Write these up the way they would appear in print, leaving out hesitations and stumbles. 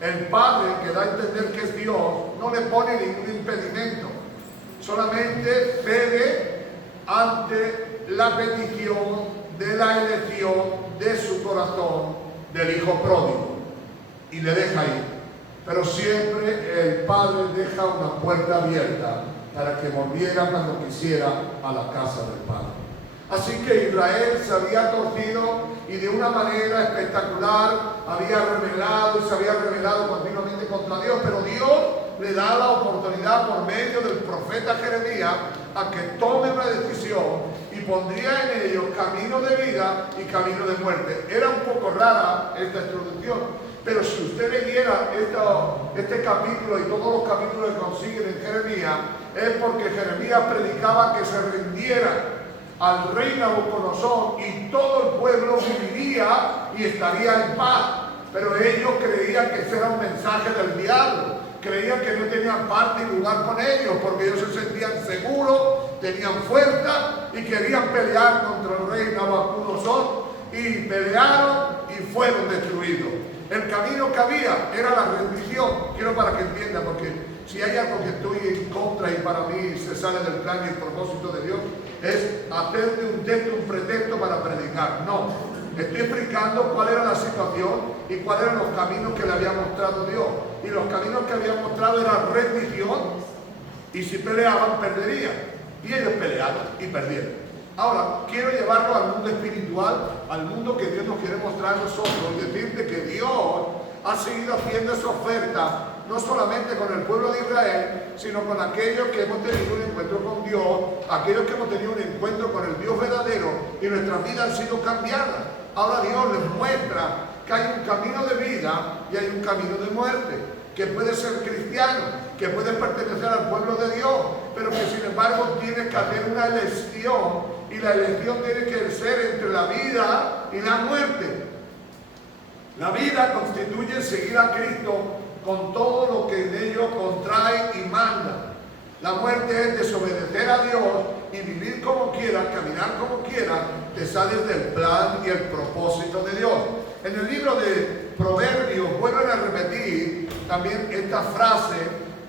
El Padre, que da a entender que es Dios, no le pone ningún impedimento. Solamente cede ante la petición de la elección de su corazón del hijo pródigo y le deja ir. Pero siempre el Padre deja una puerta abierta para que volviera cuando quisiera a la casa del Padre. Así que Israel se había torcido y de una manera espectacular había rebelado y se había rebelado continuamente contra Dios, pero Dios le da la oportunidad por medio del profeta Jeremías a que tome una decisión y pondría en ellos camino de vida y camino de muerte. Era un poco rara esta introducción, pero si usted leyera este capítulo y todos los capítulos que consiguen en Jeremías, es porque Jeremías predicaba que se rindiera al rey Nabucodonosor y todo el pueblo viviría y estaría en paz. Pero ellos creían que ese era un mensaje del diablo. Creían que no tenían parte y lugar con ellos porque ellos se sentían seguros, tenían fuerza y querían pelear contra el rey Nabucodonosor, y pelearon y fueron destruidos. El camino que había era la rendición. Quiero para que entiendan, porque si hay algo que estoy en contra y para mí se sale del plan y el propósito de Dios, es hacer de un texto un pretexto para predicar. No, estoy explicando cuál era la situación y cuáles eran los caminos que le había mostrado Dios. Y los caminos que había mostrado era rendición, y si peleaban, perderían. Y ellos pelearon y perdieron. Ahora, quiero llevarlo al mundo espiritual, al mundo que Dios nos quiere mostrar a nosotros, y decirte que Dios ha seguido haciendo esa oferta, no solamente con el pueblo de Israel, sino con aquellos que hemos tenido un encuentro con Dios, aquellos que hemos tenido un encuentro con el Dios verdadero, y nuestras vidas han sido cambiadas. Ahora Dios les muestra que hay un camino de vida y hay un camino de muerte, que puede ser cristiano, que puede pertenecer al pueblo de Dios, pero que sin embargo tienes que hacer una elección, y la elección tiene que ser entre la vida y la muerte. La vida constituye seguir a Cristo con todo lo que en ello contrae y manda. La muerte es desobedecer a Dios y vivir como quieras, caminar como quieras, te sales del plan y el propósito de Dios. En el libro de Proverbios vuelven a repetir también esta frase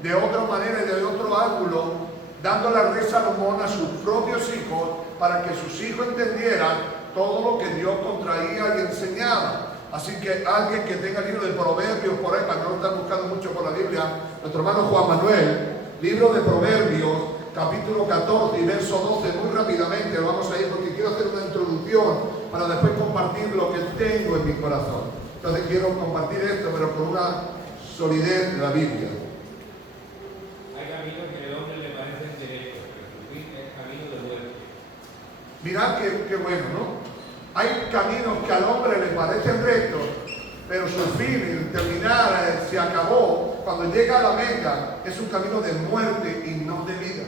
de otra manera y de otro ángulo, dándole al rey Salomón a sus propios hijos para que sus hijos entendieran todo lo que Dios contraía y enseñaba. Así que alguien que tenga el libro de Proverbios por ahí, para no estar buscando mucho por la Biblia, nuestro hermano Juan Manuel, libro de Proverbios, capítulo 14 y verso 12, muy rápidamente lo vamos a ir porque quiero hacer una introducción para después compartir lo que tengo en mi corazón. Entonces quiero compartir esto, pero con una solidez de la Biblia. Hay caminos que al hombre le parecen derechos, pero su fin es camino de muerte. Mirad qué bueno, ¿no? Hay caminos que al hombre le parecen rectos, pero su fin, el terminar, se acabó. Cuando llega a la meta, es un camino de muerte y no de vida.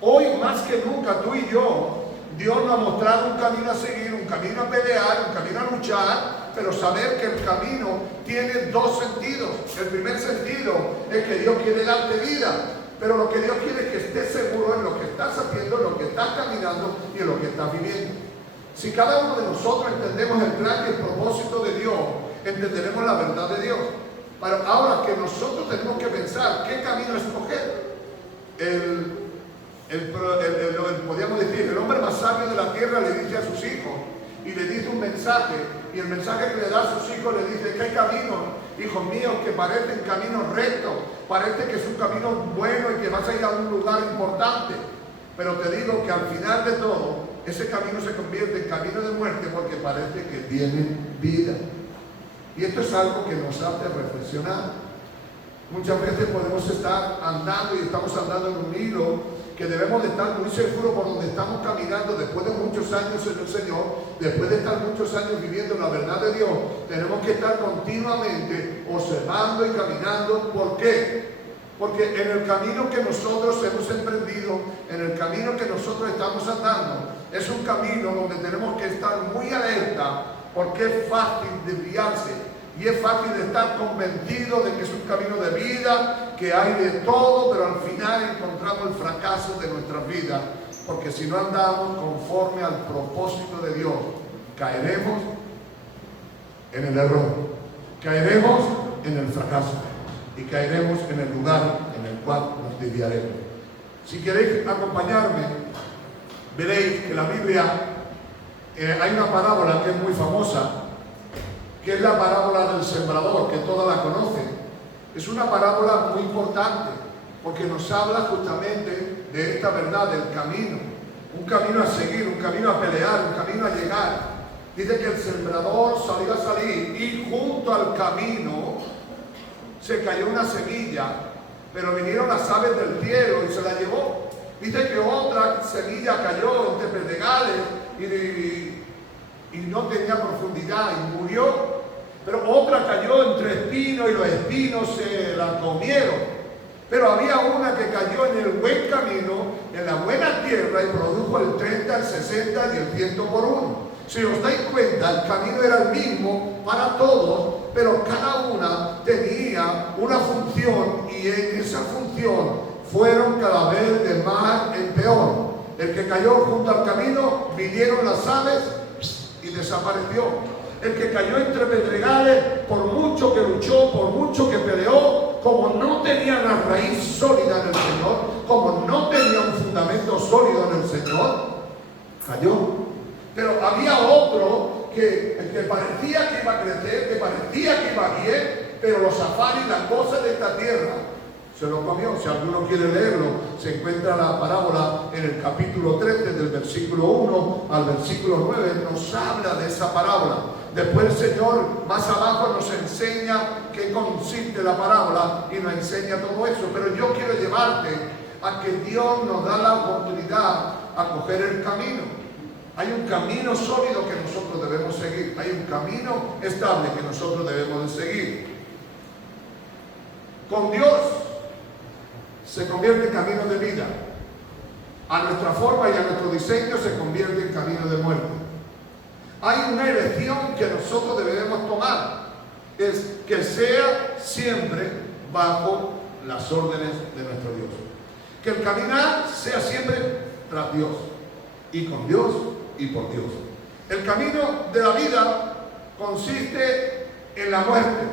Hoy, más que nunca, tú y yo, Dios nos ha mostrado un camino a seguir, un camino a pelear, un camino a luchar, pero saber que el camino tiene dos sentidos. El primer sentido es que Dios quiere darte vida, pero lo que Dios quiere es que estés seguro en lo que estás haciendo, en lo que estás caminando y en lo que estás viviendo. Si cada uno de nosotros entendemos el plan y el propósito de Dios, entenderemos la verdad de Dios. Pero ahora que nosotros tenemos que pensar qué camino escoger. Podríamos decir, el hombre más sabio de la tierra le dice a sus hijos y le dice un mensaje, y el mensaje que le da a sus hijos le dice que hay caminos, hijos míos, que parecen caminos rectos, parece que es un camino bueno y que vas a ir a un lugar importante, pero te digo que al final de todo ese camino se convierte en camino de muerte porque parece que tiene vida. Y esto es algo que nos hace reflexionar. Muchas veces podemos estar andando y estamos andando en un hilo que debemos de estar muy seguros por donde estamos caminando después de muchos años en el Señor, después de estar muchos años viviendo la verdad de Dios. Tenemos que estar continuamente observando y caminando. ¿Por qué? Porque en el camino que nosotros hemos emprendido, en el camino que nosotros estamos andando, es un camino donde tenemos que estar muy alerta, porque es fácil desviarse y es fácil de estar convencido de que es un camino de vida, que hay de todo, pero al final encontramos el fracaso de nuestras vidas, porque si no andamos conforme al propósito de Dios, caeremos en el error, caeremos en el fracaso y caeremos en el lugar en el cual nos desviaremos. Si queréis acompañarme, veréis que la Biblia, hay una parábola que es muy famosa, que es la parábola del sembrador, que todas la conocen. Es una parábola muy importante, porque nos habla justamente de esta verdad, del camino. Un camino a seguir, un camino a pelear, un camino a llegar. Dice que el sembrador salió a salir y junto al camino se cayó una semilla, pero vinieron las aves del cielo y se la llevó. Dice que otra semilla cayó entre pedregales y no tenía profundidad y murió. Pero otra cayó entre espinos y los espinos se la comieron. Pero había una que cayó en el buen camino, en la buena tierra, y produjo el 30, el 60 y el 100 por uno. Si os dais cuenta, el camino era el mismo para todos, pero cada una tenía una función, y en esa función fueron cada vez de mal en peor. El que cayó junto al camino, vinieron las aves y desapareció. El que cayó entre pedregales, por mucho que luchó, por mucho que peleó, como no tenía la raíz sólida en el Señor, como no tenía un fundamento sólido en el Señor, cayó. Pero había otro que parecía que iba a crecer, que parecía que iba bien, pero los afanes y las cosas de esta tierra se lo comió. Si alguno quiere leerlo, se encuentra la parábola en el capítulo 13, del versículo 1 al versículo 9, nos habla de esa parábola. Después el Señor más abajo nos enseña qué consiste la parábola y nos enseña todo eso. Pero yo quiero llevarte a que Dios nos da la oportunidad a coger el camino. Hay un camino sólido que nosotros debemos seguir. Hay un camino estable que nosotros debemos de seguir. Con Dios se convierte en camino de vida. A nuestra forma y a nuestro diseño se convierte en camino de muerte. Hay una elección que nosotros debemos tomar. Es que sea siempre bajo las órdenes de nuestro Dios. Que el caminar sea siempre tras Dios. Y con Dios y por Dios. El camino de la vida consiste en la muerte.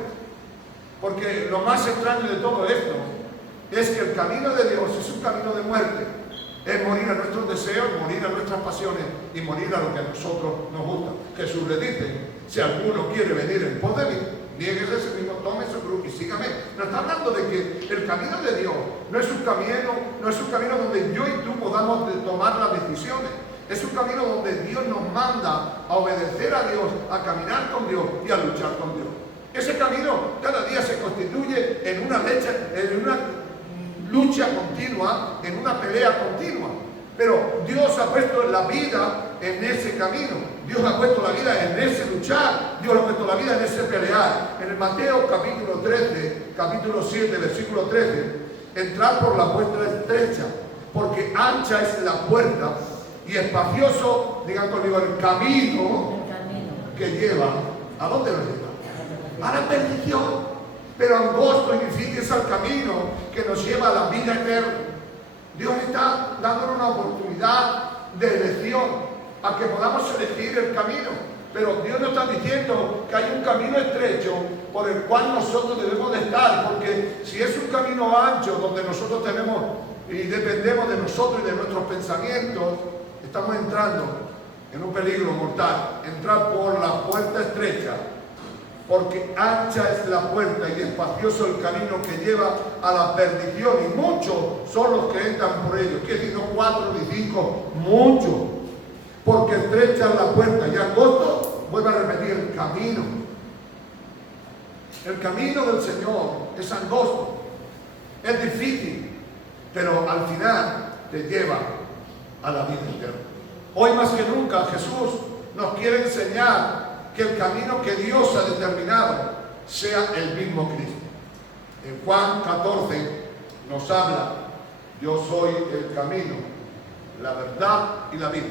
Porque lo más extraño de todo esto es que el camino de Dios es un camino de muerte. Es morir a nuestros deseos, morir a nuestras pasiones y morir a lo que a nosotros nos gusta. Jesús le dice, si alguno quiere venir en pos de mí, niéguese a sí mismo, tome su cruz y sígame. Nos está hablando de que el camino de Dios no es un camino donde yo y tú podamos tomar las decisiones. Es un camino donde Dios nos manda a obedecer a Dios, a caminar con Dios y a luchar con Dios. Ese camino cada día se constituye en una lucha continua, en una pelea continua. Pero Dios ha puesto la vida en ese camino. Dios ha puesto la vida en ese luchar. Dios ha puesto la vida en ese pelear. En el Mateo capítulo 13, capítulo 7, versículo 13, entrad por la puerta estrecha, porque ancha es la puerta y espacioso, digan conmigo, el camino que lleva. ¿A dónde lo lleva? A la perdición. Pero angosto y difícil es el camino que nos lleva a la vida eterna. Dios está dándonos una oportunidad de elección, a que podamos elegir el camino. Pero Dios nos está diciendo que hay un camino estrecho por el cual nosotros debemos de estar, porque si es un camino ancho donde nosotros tenemos y dependemos de nosotros y de nuestros pensamientos, estamos entrando en un peligro mortal. Entrar por la puerta estrecha, porque ancha es la puerta y espacioso el camino que lleva a la perdición, y muchos son los que entran por ellos. ¿Qué decir? No 4 ni 5, muchos. Porque estrecha es la puerta y angosto, vuelve a repetir, el camino. El camino del Señor es angosto, es difícil, pero al final te lleva a la vida eterna. Hoy más que nunca Jesús nos quiere enseñar que el camino que Dios ha determinado sea el mismo Cristo. En Juan 14 nos habla, yo soy el camino, la verdad y la vida.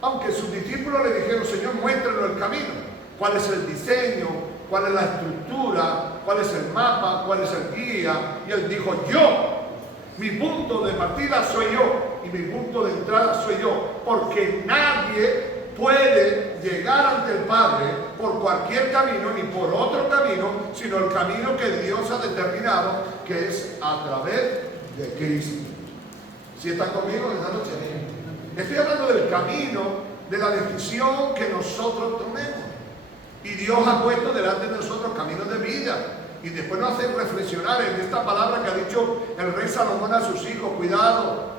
Aunque sus discípulos le dijeron, Señor, muéstranos el camino, cuál es el diseño, cuál es la estructura, cuál es el mapa, cuál es el guía. Y él dijo, mi punto de partida soy yo y mi punto de entrada soy yo, porque nadie puede llegar ante el Padre por cualquier camino ni por otro camino, sino el camino que Dios ha determinado, que es a través de Cristo. ¿Sí están conmigo esta noche? Estoy hablando del camino, de la decisión que nosotros tomemos. Y Dios ha puesto delante de nosotros caminos de vida. Y después nos hace reflexionar en esta palabra que ha dicho el rey Salomón a sus hijos: cuidado,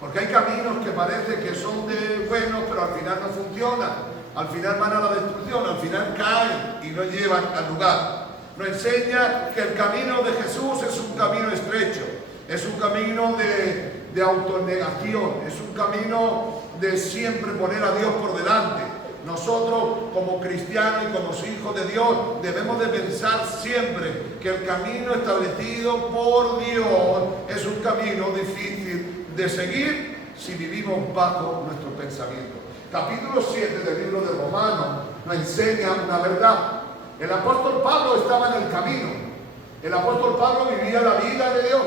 porque hay caminos que parece que son de buenos, pero al final no funcionan. Al final van a la destrucción, al final caen y no llevan al lugar. Nos enseña que el camino de Jesús es un camino estrecho, es un camino de autonegación, es un camino de siempre poner a Dios por delante. Nosotros como cristianos y como hijos de Dios debemos de pensar siempre que el camino establecido por Dios es un camino difícil de seguir si vivimos bajo nuestro pensamiento. Capítulo 7 del libro de Romanos nos enseña una verdad. El apóstol Pablo estaba en el camino. El apóstol Pablo vivía la vida de Dios.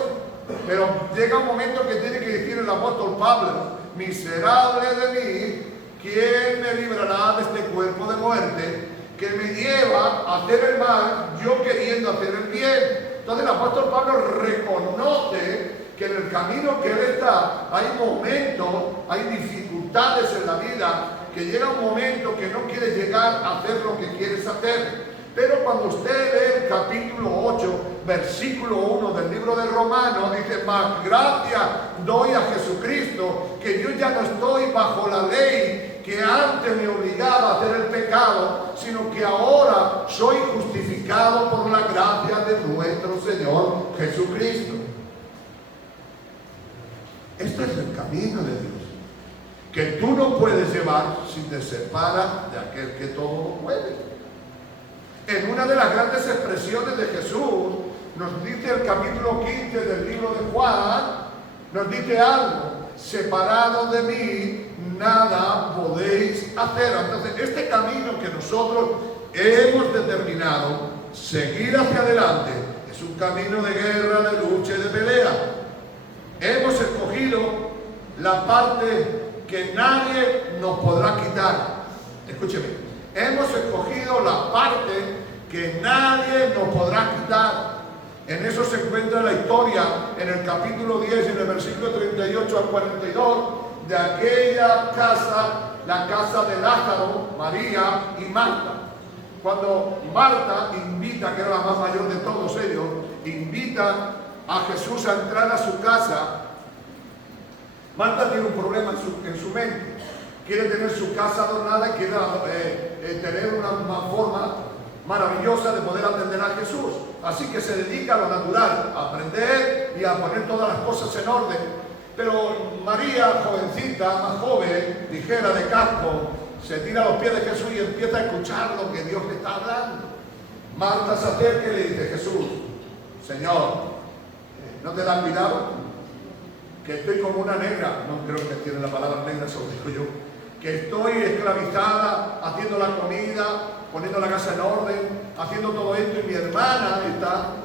Pero llega un momento que tiene que decir el apóstol Pablo: miserable de mí, ¿quién me librará de este cuerpo de muerte que me lleva a hacer el mal, yo queriendo hacer el bien? Entonces el apóstol Pablo reconoce que en el camino que él está hay momentos, hay dificultades en la vida, que llega un momento que no quieres llegar a hacer lo que quieres hacer. Pero cuando usted lee el capítulo 8, versículo 1 del libro de Romanos, dice: más gracia doy a Jesucristo, que yo ya no estoy bajo la ley que antes me obligaba a hacer el pecado, sino que ahora soy justificado por la gracia de nuestro Señor Jesucristo. Este es el camino de Dios, que tú no puedes llevar si te separa de aquel que todo lo puede. En una de las grandes expresiones de Jesús, nos dice el capítulo 15 del libro de Juan, nos dice algo: separados de mí, nada podéis hacer. Entonces, este camino que nosotros hemos determinado seguir hacia adelante es un camino de guerra, de lucha y de pelea. Hemos escogido la parte que nadie nos podrá quitar. Escúcheme. Hemos escogido la parte que nadie nos podrá quitar. En eso se encuentra la historia en el capítulo 10, en el versículo 38 al 42, de aquella casa, la casa de Lázaro, María y Marta. Cuando Marta invita, que era la más mayor de todos ellos, invita a Jesús a entrar a su casa, Marta tiene un problema en su mente. Quiere tener su casa adornada y quiere tener una forma maravillosa de poder atender a Jesús. Así que se dedica a lo natural, a aprender y a poner todas las cosas en orden. Pero María, jovencita, más joven, ligera de casco, se tira a los pies de Jesús y empieza a escuchar lo que Dios le está hablando. Marta se acerca y le dice: Jesús, Señor, ¿no te da cuidado? Que estoy como una negra, no creo que tiene la palabra negra, eso lo digo yo, que estoy esclavizada, haciendo la comida, poniendo la casa en orden, haciendo todo esto, y mi hermana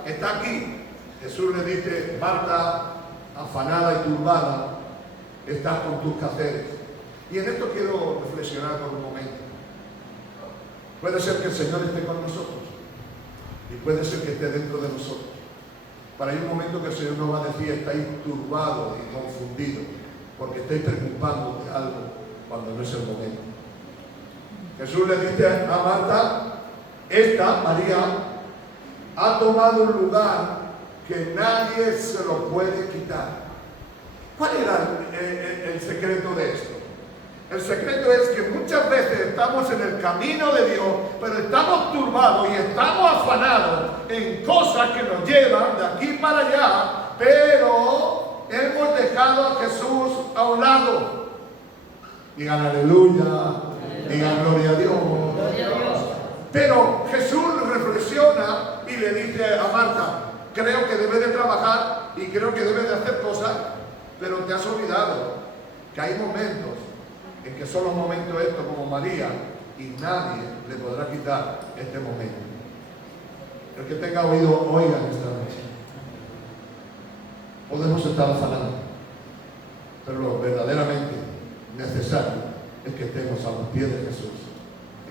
está aquí. Jesús le dice: Marta, afanada y turbada, estás con tus quehaceres. Y en esto quiero reflexionar por un momento. Puede ser que el Señor esté con nosotros y puede ser que esté dentro de nosotros. Para hay un momento que el Señor nos va a decir: estáis turbados y confundidos porque estáis preocupados de algo cuando no es el momento. Jesús le dice a Marta: esta, María, ha tomado un lugar que nadie se lo puede quitar. ¿Cuál era el secreto de esto? El secreto es que muchas veces estamos en el camino de Dios, pero estamos turbados y estamos afanados en cosas que nos llevan de aquí para allá, pero hemos dejado a Jesús a un lado. Digan aleluya, digan gloria a Dios. Pero Jesús reflexiona y le dice a Marta: creo que debes de trabajar y creo que debes de hacer cosas, pero te has olvidado que hay momentos en que son los momentos estos como María, y nadie le podrá quitar este momento. El que tenga oído, oiga esta noche. Podemos estar afanados, pero lo verdaderamente necesario es que estemos a los pies de Jesús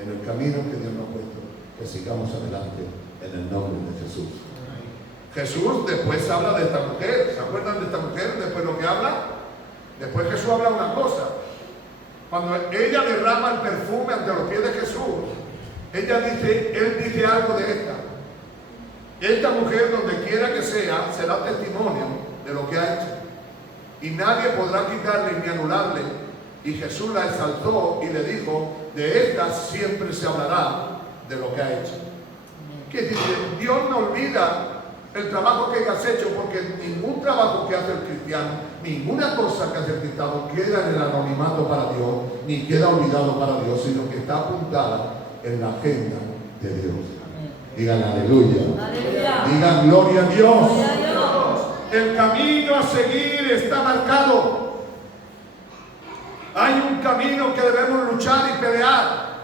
en el camino que Dios nos ha puesto, que sigamos adelante en el nombre de Jesús. Jesús después habla de esta mujer. ¿Se acuerdan de esta mujer? Después lo que habla. Después Jesús habla una cosa. Cuando ella derrama el perfume ante los pies de Jesús, él dice algo de esta. Esta mujer, donde quiera que sea, será testimonio de lo que ha hecho. Y nadie podrá quitarle ni anularle. Y Jesús la exaltó y le dijo, de esta siempre se hablará de lo que ha hecho. ¿Qué dice? Dios no olvida el trabajo que has hecho, porque ningún trabajo que hace el cristiano, ninguna cosa que hace el cristiano queda en el anonimato para Dios, ni queda olvidado para Dios, sino que está apuntada en la agenda de Dios. Digan aleluya. Aleluya. Digan gloria a Dios. Gloria a Dios. El camino a seguir está marcado. Hay un camino que debemos luchar y pelear.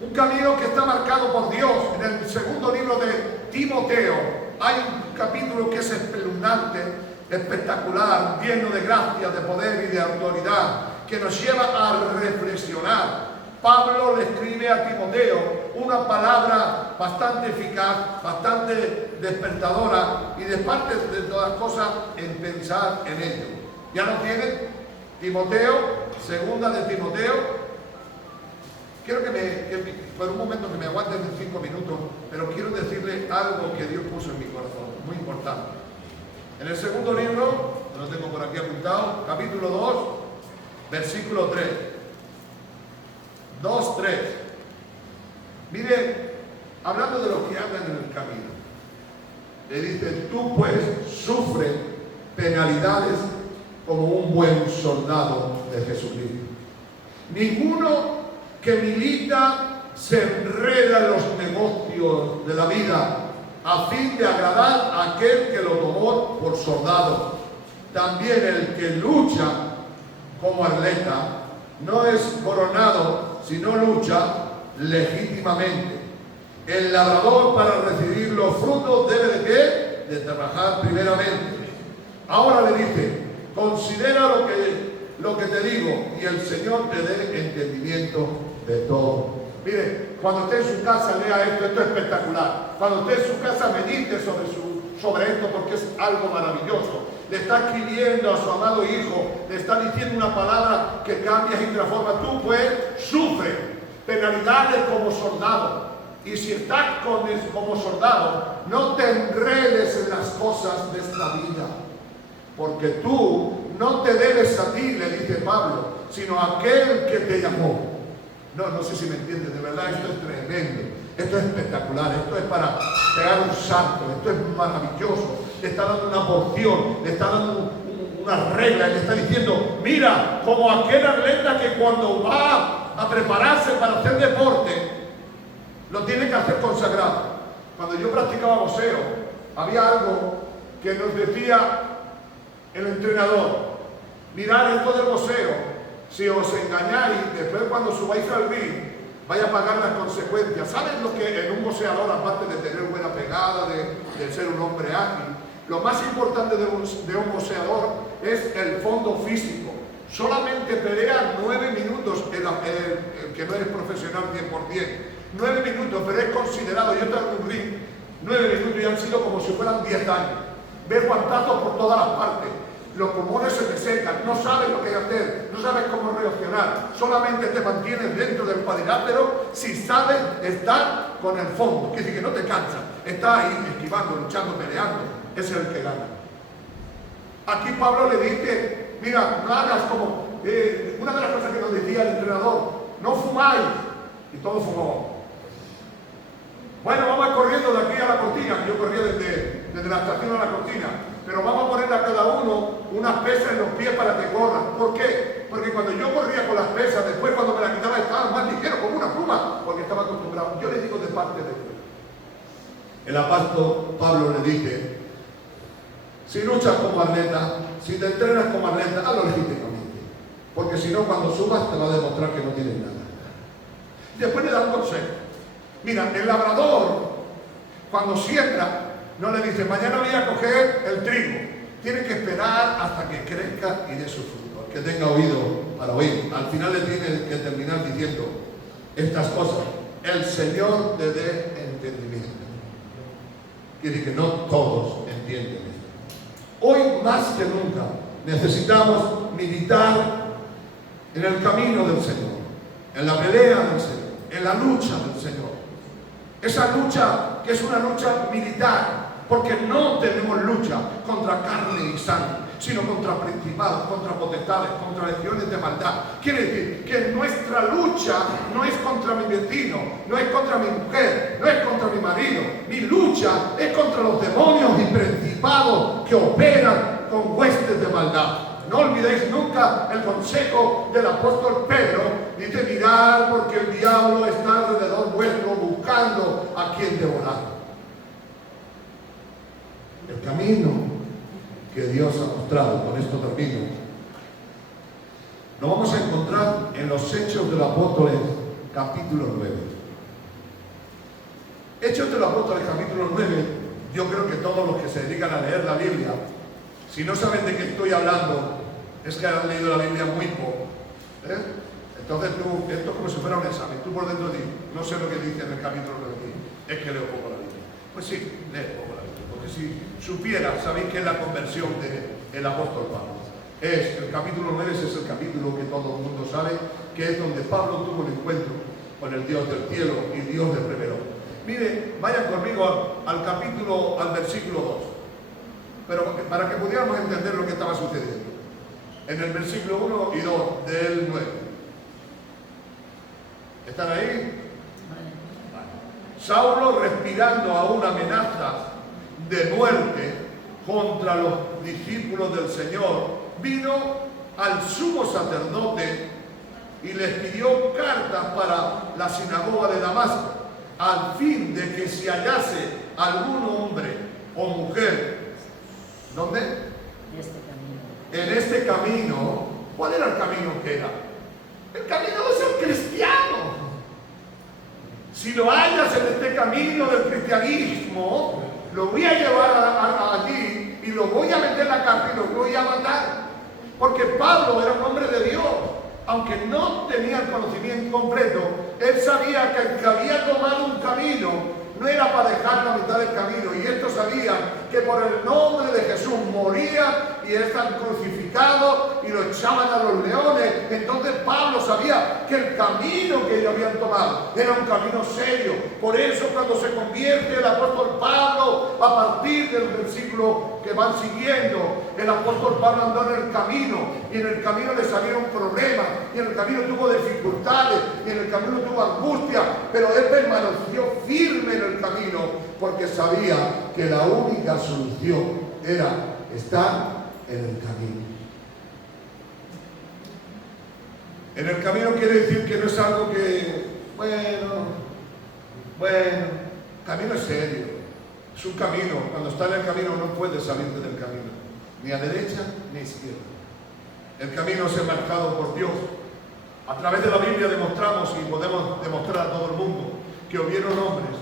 Un camino que está marcado por Dios. En el segundo libro de Timoteo hay un capítulo que es espeluznante, espectacular, lleno de gracia, de poder y de autoridad, que nos lleva a reflexionar. Pablo le escribe a Timoteo una palabra bastante eficaz, bastante despertadora, y de parte de todas cosas en pensar en ello. ¿Ya lo tienen? Timoteo, segunda de Timoteo. Quiero que por un momento que me aguanten 5 minutos, pero quiero decirle algo que Dios puso en mi corazón, muy importante. En el segundo libro, lo tengo por aquí apuntado, capítulo 2, versículo 3. 2:3. Mire, hablando de los que andan en el camino, le dice, tú pues sufre penalidades como un buen soldado de Jesucristo. Ninguno que milita se enreda en los negocios de la vida a fin de agradar a aquel que lo tomó por soldado. También el que lucha como atleta no es coronado, sino lucha legítimamente. El labrador, para recibir los frutos, debe de ¿qué? De trabajar primeramente. Ahora le dice, considera lo que te digo, y el Señor te dé entendimiento de todo. Mire, cuando esté en su casa, lea esto es espectacular. Cuando esté en su casa, medite sobre esto, porque es algo maravilloso. Le está escribiendo a su amado hijo, le está diciendo una palabra que cambia y transforma. Tú pues sufre penalidades como soldado. Y si estás como soldado, no te enredes en las cosas de esta vida, porque tú no te debes a ti, le dice Pablo, sino a aquel que te llamó. No sé si me entiendes, de verdad esto es tremendo, esto es espectacular, esto es para pegar un salto, esto es maravilloso. Le está dando una porción, le está dando una regla, le está diciendo, mira, como aquel atleta que cuando va a prepararse para hacer deporte, lo tiene que hacer consagrado. Cuando yo practicaba boxeo, había algo que nos decía el entrenador, mirad esto del boxeo, si os engañáis, después cuando subáis al ring, vaya a pagar las consecuencias. ¿Saben lo que en un boxeador, aparte de tener buena pegada, de ser un hombre ágil, lo más importante de un boxeador es el fondo físico? Solamente pelea 9 minutos el que no eres profesional 100%. 9 minutos, pero es considerado, yo estoy en un ring, 9 minutos y han sido como si fueran 10 años. Ves guantazos por todas las partes. Los pulmones se te secan, no sabes lo que hacer, no sabes cómo reaccionar, solamente te mantienes dentro del cuadrilátero si sabes estar con el fondo, que decir que no te cansas, estás ahí esquivando, luchando, peleando, ese es el que gana. Aquí Pablo le dice, mira, no hagas como, una de las cosas que nos decía el entrenador, no fumáis, y todos fumamos. Bueno, vamos corriendo de aquí a la cortina, yo corría desde la estación a la cortina. Pero vamos a poner a cada uno unas pesas en los pies para que corran. ¿Por qué? Porque cuando yo corría con las pesas, después cuando me las quitaba estaba más ligero, como una pluma, porque estaba acostumbrado. Yo le digo de parte de Dios. El apóstol Pablo le dice, si luchas como atleta, si te entrenas como atleta, hazlo legítimamente. Porque si no, cuando subas te va a demostrar que no tienes nada. Y después le da un consejo. Mira, el labrador, cuando siembra, no le dice, mañana voy a coger el trigo. Tiene que esperar hasta que crezca y dé su fruto. El que tenga oído para oír. Al final le tiene que terminar diciendo estas cosas. el Señor te dé entendimiento. Quiere que no todos entienden esto. Hoy más que nunca necesitamos militar en el camino del Señor, en la pelea del Señor, en la lucha del Señor. Esa lucha que es una lucha militar, porque no tenemos lucha contra carne y sangre, sino contra principados, contra potestades, contra legiones de maldad. Quiere decir que nuestra lucha no es contra mi vecino, no es contra mi mujer, no es contra mi marido. Mi lucha es contra los demonios y principados que operan con huestes de maldad. No olvidéis nunca el consejo del apóstol Pedro. Dice: mirad, porque el diablo está alrededor vuestro buscando a quien devorar. El camino que Dios ha mostrado, con esto termino, lo vamos a encontrar en los Hechos de los Apóstoles, capítulo 9. Hechos de los Apóstoles, capítulo 9, yo creo que todos los que se dedican a leer la Biblia, si no saben de qué estoy hablando, es que han leído la Biblia muy poco. Entonces tú, esto es como si fuera un examen. Tú por dentro dices: no sé lo que dice en el capítulo 9, es que leo poco la Biblia. Pues sí, lees poco la Biblia, porque si supieras, sabéis que es la conversión del apóstol Pablo. El capítulo 9 es el capítulo que todo el mundo sabe, que es donde Pablo tuvo el encuentro con el Dios del cielo y Dios del reveló. Mire, vayan conmigo al versículo 2, pero para que pudiéramos entender lo que estaba sucediendo. En el versículo 1 y 2 del 9. ¿Están ahí? Saulo, respirando aún amenazas de muerte contra los discípulos del Señor, vino al sumo sacerdote y les pidió cartas para la sinagoga de Damasco, al fin de que si hallase algún hombre o mujer, ¿dónde? En este camino. ¿Cuál era el camino que era? El camino de ser cristiano. Si lo hallas en este camino del cristianismo, lo voy a llevar allí y lo voy a meter en la cárcel y lo voy a matar. Porque Pablo era un hombre de Dios. Aunque no tenía el conocimiento completo, él sabía que el que había tomado un camino no era para dejar la mitad del camino. Y estos sabían que por el nombre de Jesús moría y están crucificados y lo echaban a los leones. Entonces Pablo sabía que el camino que ellos habían tomado era un camino serio. Por eso cuando se convierte el apóstol Pablo, a partir del versículo que van siguiendo, el apóstol Pablo andó en el camino, y en el camino le salieron problemas, y en el camino tuvo dificultades, y en el camino tuvo angustia, pero él permaneció firme en el camino, porque sabía que la única solución era estar en el camino. En el camino quiere decir que no es algo que, camino es serio. Es un camino. Cuando está en el camino no puedes salirte del camino, ni a derecha ni a izquierda. El camino es marcado por Dios. A través de la Biblia demostramos y podemos demostrar a todo el mundo que hubieron hombres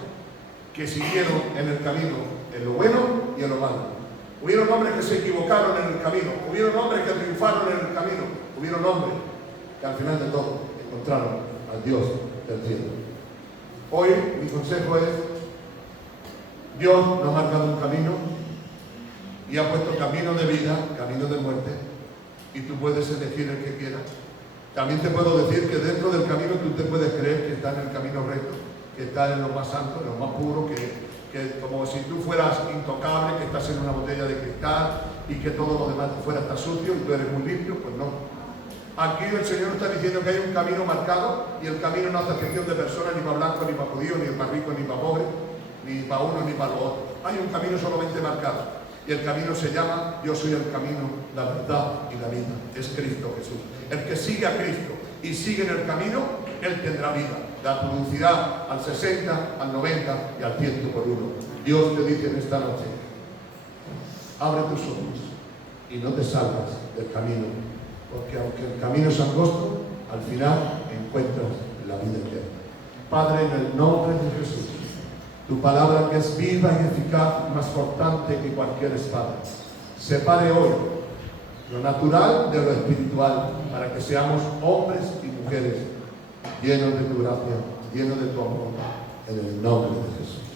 que siguieron en el camino, en lo bueno y en lo malo. Hubieron hombres que se equivocaron en el camino, hubieron hombres que triunfaron en el camino, hubieron hombres que al final de todo encontraron al Dios del cielo. Hoy mi consejo es: Dios nos ha marcado un camino y ha puesto camino de vida, camino de muerte, y tú puedes elegir el que quieras. También te puedo decir que dentro del camino tú te puedes creer que estás en el camino recto, que estás en lo más santo, en lo más puro, que como si tú fueras intocable, que estás en una botella de cristal y que todo lo demás fuera está sucio y tú eres muy limpio. Pues no. Aquí el Señor está diciendo que hay un camino marcado, y el camino no hace excepción de personas, ni para blanco, ni para judío, ni para rico, ni para pobre, ni para uno, ni para los otros. Hay un camino solamente marcado, y el camino se llama: yo soy el camino, la verdad y la vida. Es Cristo Jesús. El que sigue a Cristo y sigue en el camino, él tendrá vida. La producirá al 60, al 90 y al 100 por uno. Dios te dice en esta noche: abre tus ojos y no te salgas del camino, porque aunque el camino es angosto, al final encuentras la vida eterna. Padre, en el nombre de Jesús, tu palabra, que es viva y eficaz, más cortante que cualquier espada, separe hoy lo natural de lo espiritual, para que seamos hombres y mujeres llenos de tu gracia lleno de tu amor, en el nombre de Jesús.